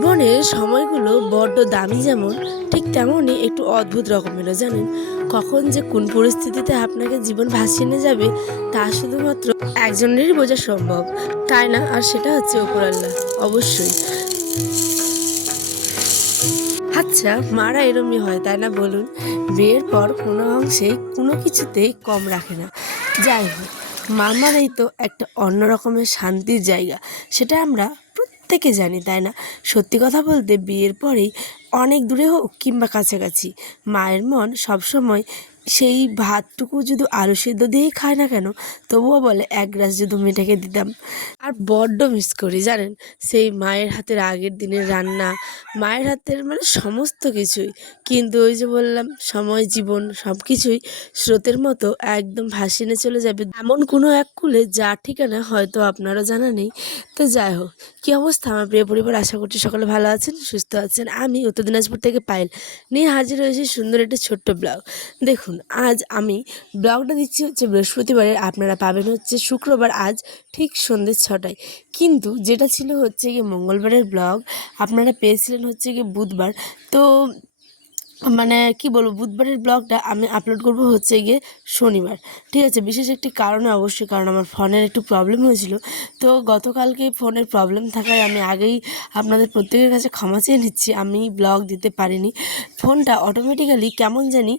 জীবনের সময়গুলো বড্ড দামি যেমন, ঠিক তেমনই একটু অদ্ভুত রকমেরও জানেন। কখন যে কোন পরিস্থিতিতে আপনাকে জীবন ভাসিয়ে নিয়ে যাবে তা শুধুমাত্র একজনেরই বোঝা সম্ভব, তাই না? আর সেটা হচ্ছে উপরাল্লাহ, অবশ্যই। আচ্ছা, মারা এরমই হয় তাই না বলুন? বিয়ের পর কোনো অংশে কোনো কিছুতেই কম রাখে না। যাই হোক, মা মানেই তো একটা অন্য রকমের শান্তির জায়গা, সেটা আমরা প্রত্যেকে জানি তাই না? সত্যি কথা বলতে বিয়ের পরেই অনেক দূরে হোক কিংবা কাছাকাছি, মায়ের মন সবসময় সেই ভাতটুকু যদি আলু সেদ্ধ দিয়েই খায় না কেন, তবুও বলে এক গ্লাস যদি মেয়েটাকে দিতাম। আর বড্ড মিস করি জানেন সেই মায়ের হাতের আগের দিনের রান্না, মায়ের হাতের মানে সমস্ত কিছুই। কিন্তু ওই যে বললাম, সময় জীবন সব কিছুই স্রোতের মতো একদম ভাসিয়ে নিয়ে চলে যাবে এমন কোনো এক কূলে যার ঠিকানা হয়তো আপনারও জানা নেই। তো যাই হোক, কী অবস্থা আমার প্রিয় পরিবার? আশা করছি সকলে ভালো আছেন, সুস্থ আছেন। আমি উত্তর দিনাজপুর থেকে পায়েল নিয়ে হাজির হয়েছি সুন্দর একটা ছোট্ট ব্লগ। দেখুন, আজ আমি ব্লগটা দিচ্ছি হচ্ছে বৃহস্পতিবারের, আপনারা পাবেন হচ্ছে শুক্রবার আজ ঠিক সন্ধ্যে 6টায়। কিন্তু যেটা ছিল হচ্ছে গিয়ে মঙ্গলবারের ব্লগ আপনারা পেয়েছিলেন হচ্ছে গিয়ে বুধবার। তো মানে কি বলবো, বুধবারের ব্লগটা আমি আপলোড করব হচ্ছে গিয়ে শনিবার। ঠিক আছে, বিশেষ একটি কারণে অবশ্যই, কারণ আমার ফোনের একটু প্রবলেম হয়েছিল। তো গতকালকে ফোনের প্রবলেম থাকায় আমি আগেই আপনাদের প্রত্যেকের কাছে ক্ষমা চেয়ে নিচ্ছি, আমি ব্লগ দিতে পারিনি। ফোনটা অটোমেটিক্যালি কেমন জানি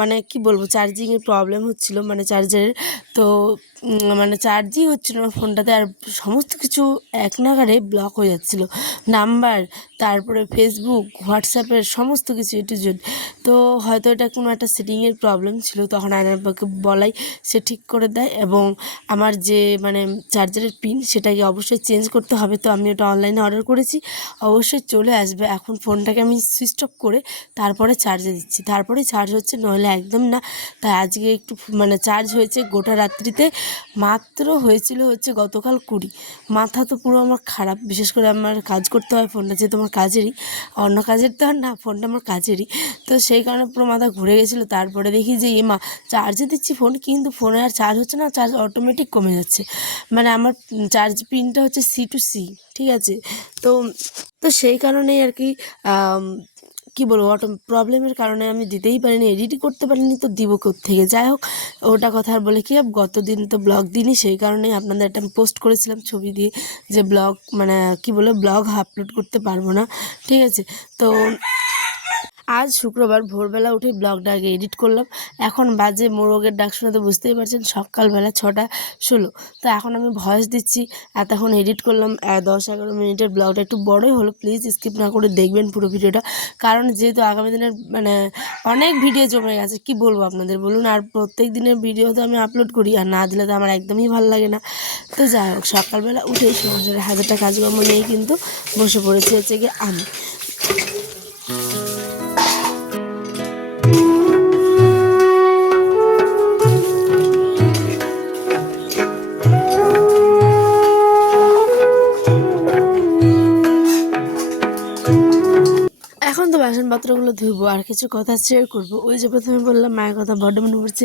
মানে কি বলবো, চার্জিংয়ের প্রবলেম হচ্ছিল, মানে চার্জারের। তো মানে চার্জই হচ্ছিল না ফোনটাতে, আর সমস্ত কিছু এক নাগাড়ে ব্লক হয়ে যাচ্ছিল, নাম্বার, তারপরে ফেসবুক, হোয়াটসঅ্যাপের সমস্ত কিছু এ টু জেড। তো হয়তো এটা কোনো একটা সেটিংয়ের প্রবলেম ছিল, তখন আয়নারবাকে বলাই সে ঠিক করে দেয়। এবং আমার যে মানে চার্জারের পিন সেটাকে অবশ্যই চেঞ্জ করতে হবে। তো আমি ওটা অনলাইনে অর্ডার করেছি, অবশ্যই চলে আসবে। এখন ফোনটাকে আমি সুইচ অফ করে তারপরে চার্জে দিচ্ছি, তারপরে চার্জ হচ্ছে, নইলে একদম না। তাই আজকে একটু মানে চার্জ হয়েছে গোটা রাত্রিতে, মাত্র হয়েছিল হচ্ছে গতকাল 20। মাথা তো পুরো আমার খারাপ, বিশেষ করে আমার কাজ করতে হয়, ফোনটা যেহেতু আমার কাজেরই, অন্য কাজের তো আর না, ফোনটা আমার কাজেরই। তো সেই কারণে পুরো মাথা ঘুরে গেছিলো। তারপরে দেখি যে মা, চার্জে দিচ্ছি ফোন, কিন্তু ফোনে আর চার্জ হচ্ছে না, চার্জ অটোমেটিক কমে যাচ্ছে। মানে আমার চার্জ পিনটা হচ্ছে C to C, ঠিক আছে? তো তো সেই কারণেই আর কি কি বলবো, প্রবলেমের কারণে আমি দিতেই পারিনি, এডিটই করতে পারিনি, তো দিব কোত্থেকে? যাই হোক, ওটা কথা আর বলে কি, গত দিন তো ব্লগ দিনই, সেই কারণেই আপনাদের একটা পোস্ট করেছিলাম ছবি দিয়ে যে ব্লগ মানে কি বলে ব্লগ আপলোড করতে পারবো না, ঠিক আছে? তো আজ শুক্রবার ভোরবেলা উঠে ব্লগটা আগে এডিট করলাম। এখন বাজে মোরগের ডাক শুনে তো বুঝতেই পারছেন, সকালবেলা 6টা 16। তো এখন আমি ভয়েস দিচ্ছি, এতক্ষণ এডিট করলাম। 10-11 মিনিটের ব্লগটা একটু বড়ই হলো, প্লিজ স্কিপ না করে দেখবেন পুরো ভিডিওটা। কারণ যেহেতু আগামী দিনের মানে অনেক ভিডিও জমে গেছে, কি বলবো আপনাদের বলুন। আর প্রত্যেক দিনের ভিডিও তো আমি আপলোড করি, আর না দিলে তো আমার একদমই ভালো লাগে না। তো যাই হোক, সকালবেলা উঠেই সংসারের হাজারটা কাজকর্ম নিয়েই কিন্তু বসে পড়েছি হচ্ছে গিয়ে আমি। এখন তো বাসনপত্রগুলো ধুবো, আর কিছু কথা শেয়ার করবো। ওই যে প্রথমে বললাম মায়ের কথা বড্ড মনে পড়ছে,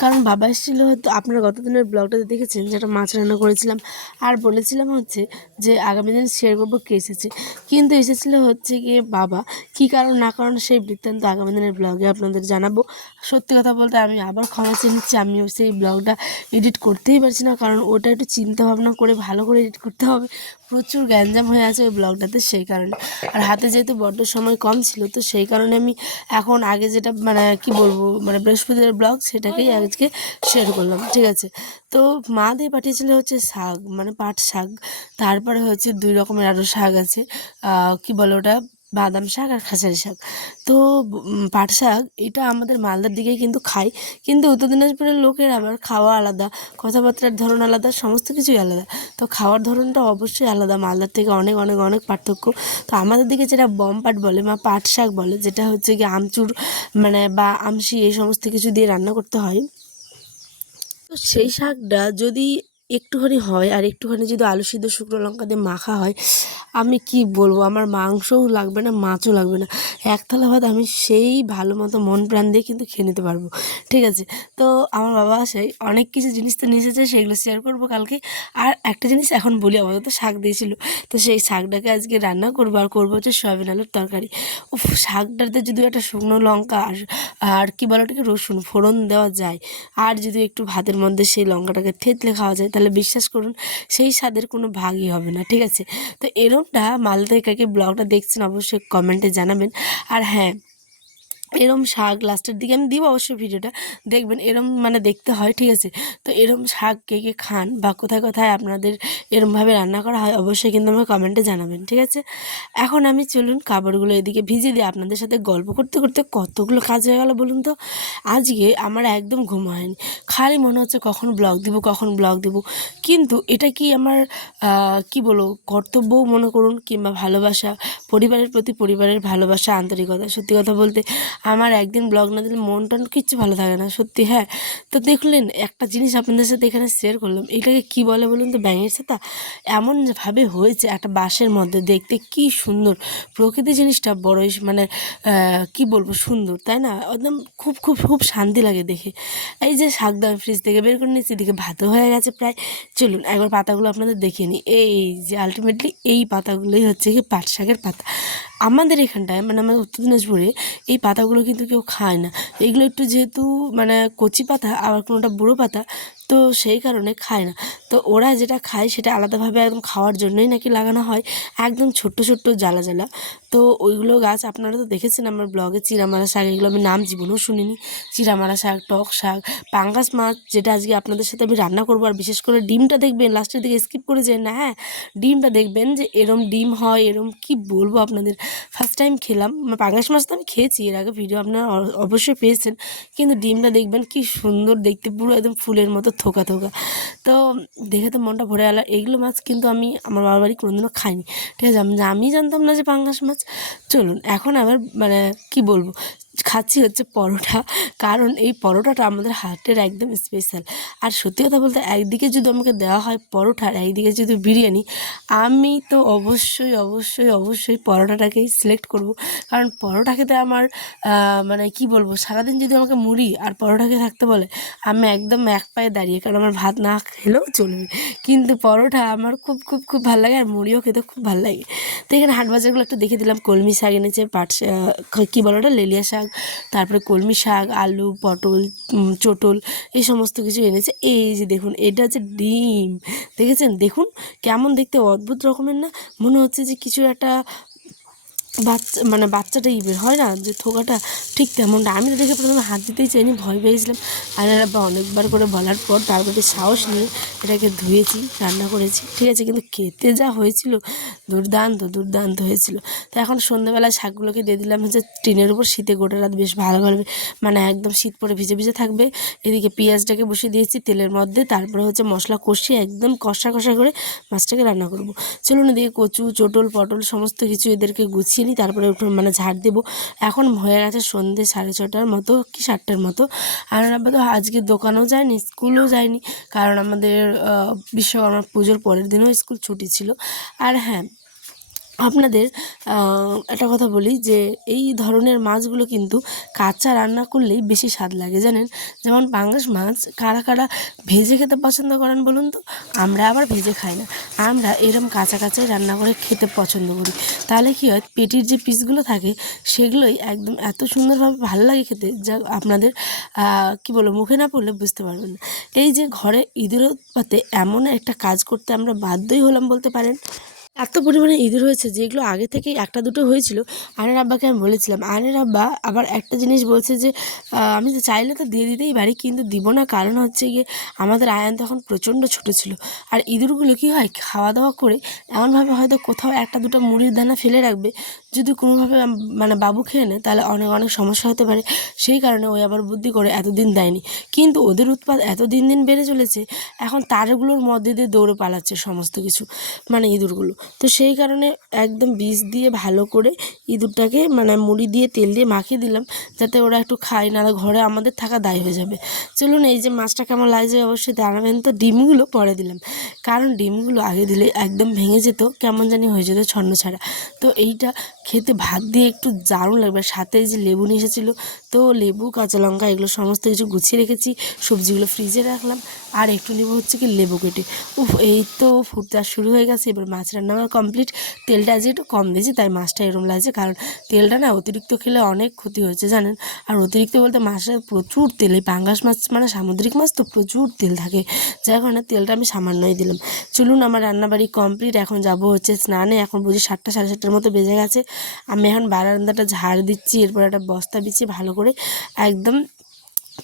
কারণ বাবা এসেছিল, হয়তো আপনারা গত দিনের ব্লগটাতে দেখেছেন, যেটা মাছ রান্না করেছিলাম আর বলেছিলাম হচ্ছে যে আগামী দিন শেয়ার করবো কে এসেছে। কিন্তু এসেছিলো হচ্ছে গিয়ে বাবা, কী কারণ না কারণ সেই বৃত্তান্ত আগামী দিনের ব্লগে আপনাদের জানাবো। সত্যি কথা বলতে আমি আবার ক্ষমা চেয়ে নিচ্ছি, আমিও সেই ব্লগটা এডিট করতেই পারছি না, কারণ ওটা একটু চিন্তা ভাবনা করে ভালো করে এডিট করতে হবে। প্রচুর গ্যাঞ্জাম হয়ে আছে ওই ব্লগটাতে, সেই কারণে। আর হাতে যেহেতু বড্ড সময় কম ছিল, তো সেই কারণে আমি এখন আগে যেটা মানে কি বলবো, মানে বৃহস্পতিবার ব্লগ সেটাকেই আজকে শেয়ার করলাম, ঠিক আছে? তো মা দিয়ে পাঠিয়েছিল হচ্ছে শাক, মানে পাট শাক। তারপরে হচ্ছে 2 রকমের আরও শাক আছে, কি বলে ওটা, বাদাম শাক আর খাসারি শাক। তো পাট শাক এটা আমাদের মালদার দিকেই কিন্তু খাই, কিন্তু উত্তর দিনাজপুরের লোকের আবার খাওয়া আলাদা, কথাবার্তার ধরন আলাদা, সমস্ত কিছুই আলাদা। তো খাওয়ার ধরনটা অবশ্যই আলাদা, মালদার থেকে অনেক অনেক অনেক পার্থক্য। তো আমাদের দিকে যেটা বম পাট বলে, মা পাট শাক বলে, যেটা হচ্ছে কি আমচুর মানে বা আমশি এই সমস্ত কিছু দিয়ে রান্না করতে হয়। তো সেই শাকটা যদি একটুখানি হয় আর একটুখানি যদি আলু সিদ্ধ শুকনো লঙ্কা দিয়ে মাখা হয়, আমি কি বলবো, আমার মাংসও লাগবে না, মাছও লাগবে না, এক থালা ভাত আমি সেই ভালো মতো মন প্রাণ দিয়ে কিন্তু খেয়ে নিতে পারবো। ঠিক আছে, তো আমার বাবা সেই অনেক কিছু জিনিস তো নিয়ে এসেছে, সেগুলো শেয়ার করবো কালকে। আর একটা জিনিস এখন বলি, আপাতত শাক দিয়েছিল, তো সেই শাকটাকে আজকে রান্না করবো, আর করবো হচ্ছে সয়াবিন আলুর তরকারি। উফ, শাকটাতে যদি একটা শুকনো লঙ্কা আর আর কি বলো ওটাকে, রসুন ফোড়ন দেওয়া যায়, আর যদি একটু ভাতের মধ্যে সেই লঙ্কাটাকে থেতলে খাওয়া যায়, তাহলে বিশ্বাস করুন সেই স্বাদের কোনো ভাগই হবে না। ঠিক আছে, তো এরমটা মালদায় কাকে ব্লগটা দেখছেন অবশ্যই কমেন্টে জানাবেন। আর হ্যাঁ, এরম শাক লাস্টের দিকে আমি দিব অবশ্যই, ভিডিওটা দেখবেন, এরম মানে দেখতে হয়। ঠিক আছে, তো এরম শাক কে কে খান বা কোথায় কোথায় আপনাদের এরমভাবে রান্না করা হয়, অবশ্যই কিন্তু আমাকে কমেন্টে জানাবেন। ঠিক আছে, এখন আমি চলুন কাপড়গুলো এদিকে ভিজিয়ে দিই। আপনাদের সাথে গল্প করতে করতে কতগুলো কাজ হয়ে গেল বলুন তো। আজকে আমার একদম ঘুম হয়নি, খালি মনে হচ্ছে কখন ব্লগ দিব, কখন ব্লগ দিব। কিন্তু এটা কি আমার কি বলবো, কর্তব্যও মনে করুন, কিংবা ভালোবাসা, পরিবারের প্রতি পরিবারের ভালোবাসা, আন্তরিকতা। সত্যি কথা বলতে আমার একদিন ব্লগ না দিলে মন টন কিচ্ছু ভালো থাকে না, সত্যি। হ্যাঁ, তো দেখলেন একটা জিনিস আপনাদের সাথে এখানে শেয়ার করলাম, এটাকে কি বলে বলুন তো, ব্যাঙের ছাতা। এমনভাবে হয়েছে একটা বাঁশের মধ্যে, দেখতে কি সুন্দর, প্রকৃতি জিনিসটা বড়ই মানে কি বলবো, সুন্দর, তাই না? একদম খুব খুব খুব শান্তি লাগে দেখে। এই যে শাকটা আমি ফ্রিজ থেকে বের করে নিয়েছি, এদিকে ভাতও হয়ে গেছে প্রায়। চলুন একবার পাতাগুলো আপনাদের দেখিয়ে নিই। এই যে আলটিমেটলি এই পাতাগুলোই হচ্ছে কি পাট শাকের পাতা। আমাদের এখানটায় মানে আমার উত্তর দিনাজপুরে এই পাতাগুলো কিন্তু কেউ খায় না। এগুলো একটু যেহেতু মানে কচি পাতা, আবার কোনোটা বুড়ো পাতা, তো সেই কারণে খায় না। তো ওরা যেটা খায় সেটা আলাদাভাবে একদম খাওয়ার জন্যই নাকি লাগানো হয়, একদম ছোট্ট ছোট্ট জ্বালা জ্বালা। তো ওইগুলো গাছ আপনারা তো দেখেছেন আমার ব্লগে, চিরামারা শাক, এগুলো আমি নাম জীবনেও শুনিনি। চিরামারা শাক, টক শাক, পাঙ্গাস মাছ, যেটা আজকে আপনাদের সাথে আমি রান্না করবো। আর বিশেষ করে ডিমটা দেখবেন, লাস্টের দিকে স্কিপ করে যায় না, হ্যাঁ, ডিমটা দেখবেন যে এরম ডিম হয়, এরম কি বলবো আপনাদের, ফার্স্ট টাইম খেলাম। পাঙ্গাস মাছ তো আমি খেয়েছি এর আগে, ভিডিও আপনারা অবশ্যই পেয়েছেন, কিন্তু ডিমটা দেখবেন কি সুন্দর দেখতে, পুরো একদম ফুলের মতো থোকা থোকা। তো দেখে তো মনটা ভরে গেল। এইগুলো মাছ কিন্তু আমি আমার বাবার বাড়ি কোনোদিনও খাইনি। ঠিক আছে, আমি জানতাম না যে পাঙ্গাস মাছ। চলুন এখন আবার মানে কি বলবো, খাচ্ছি হচ্ছে পরোটা, কারণ এই পরোটাটা আমাদের হাটের একদম স্পেশাল। আর সত্যি কথা বলতে, একদিকে যদি আমাকে দেওয়া হয় পরোটা আর একদিকে যদি বিরিয়ানি, আমি তো অবশ্যই অবশ্যই অবশ্যই পরোটাটাকেই সিলেক্ট করব। কারণ পরোটা খেতে আমার মানে কি বলবো, সারাদিন যদি আমাকে মুড়ি আর পরোটা খেয়ে থাকতে বলে, আমি একদম এক পায়ে দাঁড়িয়ে, কারণ আমার ভাত না খেলেও চলবে, কিন্তু পরোটা আমার খুব খুব খুব ভালো লাগে, আর মুড়িও খেতে খুব ভালো লাগে। তো এখানে হাট বাজারগুলো একটু দেখে দিলাম, কলমি শাক এনেছে, কী বলো ওটা, লেলিয়া শাক, তারপরে কলমি শাক, আলু, পটল, চোটল, এই সমস্ত কিছু এনেছে। এই যে দেখুন, এটা হচ্ছে ডিম, দেখেছেন? দেখুন কেমন দেখতে অদ্ভুত রকমের না, মনে হচ্ছে যে কিছু একটা বাচ্চা মানে বাচ্চা টাইপের হয় না যে থোকাটা, ঠিক তেমনটা। আমি তো দেখে প্রথমে হাত দিতেই চাইনি, ভয় পেয়েছিলাম। আর বা অনেকবার করে বলার পর তারপরে সাহস নিয়ে এটাকে ধুয়েছি, রান্না করেছি। ঠিক আছে, কিন্তু খেতে যা হয়েছিল, দুর্দান্ত দুর্দান্ত হয়েছিল। তো এখন সন্ধ্যাবেলায় শাকগুলোকে দিয়ে দিলাম হচ্ছে টিনের উপর, শীতে গোটা রাত বেশ ভালোভাবে মানে একদম শীত পরে ভিজে ভিজে থাকবে। এদিকে পেঁয়াজটাকে বসিয়ে দিয়েছি তেলের মধ্যে, তারপরে হচ্ছে মশলা কষিয়ে একদম কষা কষা করে মাছটাকে রান্না করব। চলুন এদিকে কচু, চোটল, পটল সমস্ত কিছু এদেরকে গুছিয়ে নিই, তারপরে মানে ঝাড় দেবো। এখন হয়ে গেছে সন্ধ্যে 6:30টার মতো কি 7টার মতো। আর আব্বা তো আজকে দোকানেও যায়নি, স্কুলেও যায়নি, কারণ আমাদের বিশ্বকর্মা পুজোর পরের দিনও স্কুল ছুটি ছিল। আর হ্যাঁ, আপনাদের একটা কথা বলি যে এই ধরনের মাছগুলো কিন্তু কাঁচা রান্না করলেই বেশি স্বাদ লাগে, জানেন? যেমন পাঙ্গাস মাছ কারা কারা ভেজে খেতে পছন্দ করেন বলুন তো? আমরা আবার ভেজে খাই না, আমরা এরম কাঁচা কাঁচাই রান্না করে খেতে পছন্দ করি। তাহলে কী হয়, পেটির যে পিসগুলো থাকে সেগুলোই একদম এত সুন্দরভাবে ভালো লাগে খেতে, যা আপনাদের কী বলবো, মুখে না পড়লে বুঝতে পারবেন না। এই যে ঘরে ইঁদুর উৎপাতে এমন একটা কাজ করতে আমরা বাধ্যই হলাম বলতে পারেন। এত পরিমাণে ইঁদুর হয়েছে, যেগুলো আগে থেকেই একটা দুটো হয়েছিল। আয়নের আব্বাকে আমি বলেছিলাম, আয়নের আব্বা আবার একটা জিনিস বলছে যে আমি তো চাইলে তো দিয়ে দিতেই পারি, কিন্তু দিব না, কারণ হচ্ছে গিয়ে আমাদের আয়ান তখন প্রচণ্ড ছোট ছিল। আর ইঁদুরগুলো কী হয়, খাওয়া দাওয়া করে এমনভাবে হয়তো কোথাও একটা দুটো মুড়ির দানা ফেলে রাখবে, যদি কোনোভাবে মানে বাবু খেয়ে নেয় তাহলে অনেক অনেক সমস্যা হতে পারে। সেই কারণে ওই আবার বুদ্ধি করে এতদিন দেয়নি, কিন্তু ওদের উৎপাত এত দিন দিন বেড়ে চলেছে, এখন তারগুলোর মধ্যে দিয়ে দৌড়ে পালাচ্ছে সমস্ত কিছু, মানে ইঁদুরগুলো। তো সেই কারণে একদম বীজ দিয়ে ভালো করে ইঁদুরটাকে মানে মুড়ি দিয়ে তেল দিয়ে মাখিয়ে দিলাম, যাতে ওরা একটু খায়, না ঘরে আমাদের থাকা দায় হয়ে যাবে। চলুন, এই যে মাছটা কেমন লাগছে অবশ্যই জানাবেন। তো ডিমগুলো পরে দিলাম, কারণ ডিমগুলো আগে দিলে একদম ভেঙে যেত, কেমন জানি হয়ে যেত ছন্ন ছাড়া। তো এইটা খেতে ভাত দিয়ে একটু দারুণ লাগবে। সাথে এই যে লেবু নিয়ে এসেছিলো, তো লেবু কাঁচা লঙ্কা এগুলো সমস্ত কিছু গুছিয়ে রেখেছি, সবজিগুলো ফ্রিজে রাখলাম, আর একটু নেবো হচ্ছে কি লেবু কেটে। এই তো ফুটতে শুরু হয়ে গেছে। এবার মাছ রান্না আমার কমপ্লিট। তেলটা আজকে একটু কম দিয়েছি, তাই মাছটা এরম লাগছে, কারণ তেলটা না অতিরিক্ত খেলে অনেক ক্ষতি হয়েছে জানেন। আর অতিরিক্ত বলতে মাছের প্রচুর তেল, এই পাঙ্গাস মাছ মানে সামুদ্রিক মাছ তো প্রচুর তেল থাকে, যার কারণে তেলটা আমি সামান্যই দিলাম। চলুন, আমার রান্নাবাড়ি কমপ্লিট, এখন যাব হচ্ছে স্নানে। এখন বুঝি 7টা সাড়ে 7টার মতো বেজে গেছে। আমি এখন বারান্দাটা ঝাড় দিচ্ছি, এরপর একটা বস্তা বিছিয়ে ভালো করে একদম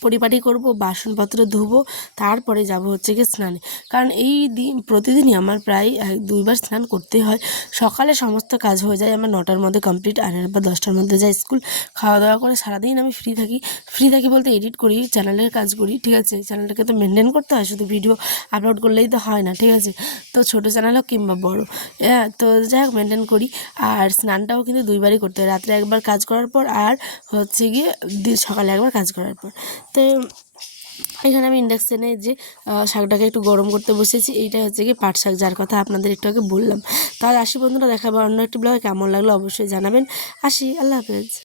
পরিপাটি করব, বাসনপত্র ধুবো, তারপরে যাব হচ্ছে গিয়ে স্নানে। কারণ এই দিন প্রতিদিনই আমার প্রায় 2বার স্নান করতেই হয়। সকালে সমস্ত কাজ হয়ে যায় আমার 9টার মধ্যে কমপ্লিট, আর এরপর 10টার মধ্যে যাই স্কুল। খাওয়া দাওয়া করে সারাদিন আমি ফ্রি থাকি বলতে এডিট করি, চ্যানেলের কাজ করি, ঠিক আছে। চ্যানেলটাকে তো মেনটেন করতে হয়, শুধু ভিডিও আপলোড করলেই তো হয় না, ঠিক আছে। তো ছোটো চ্যানেল হোক কিংবা বড়ো, হ্যাঁ, তো যাই হোক মেনটেন করি। আর স্নানটাও কিন্তু 2বারই করতে হয়, রাত্রে একবার কাজ করার পর, আর হচ্ছে গিয়ে সকালে একবার কাজ করার পর। তো এখানে আমি ইন্ডাকশানে যে শাকটাকে একটু গরম করতে বসেছি, এইটা হচ্ছে কি পাট শাক, যার কথা আপনাদের একটু আগে বললাম। তাহলে আসি বন্ধুরা, দেখাবো অন্য একটি ব্লগে। কেমন লাগলো অবশ্যই জানাবেন। আসি, আল্লাহ হাফেজ।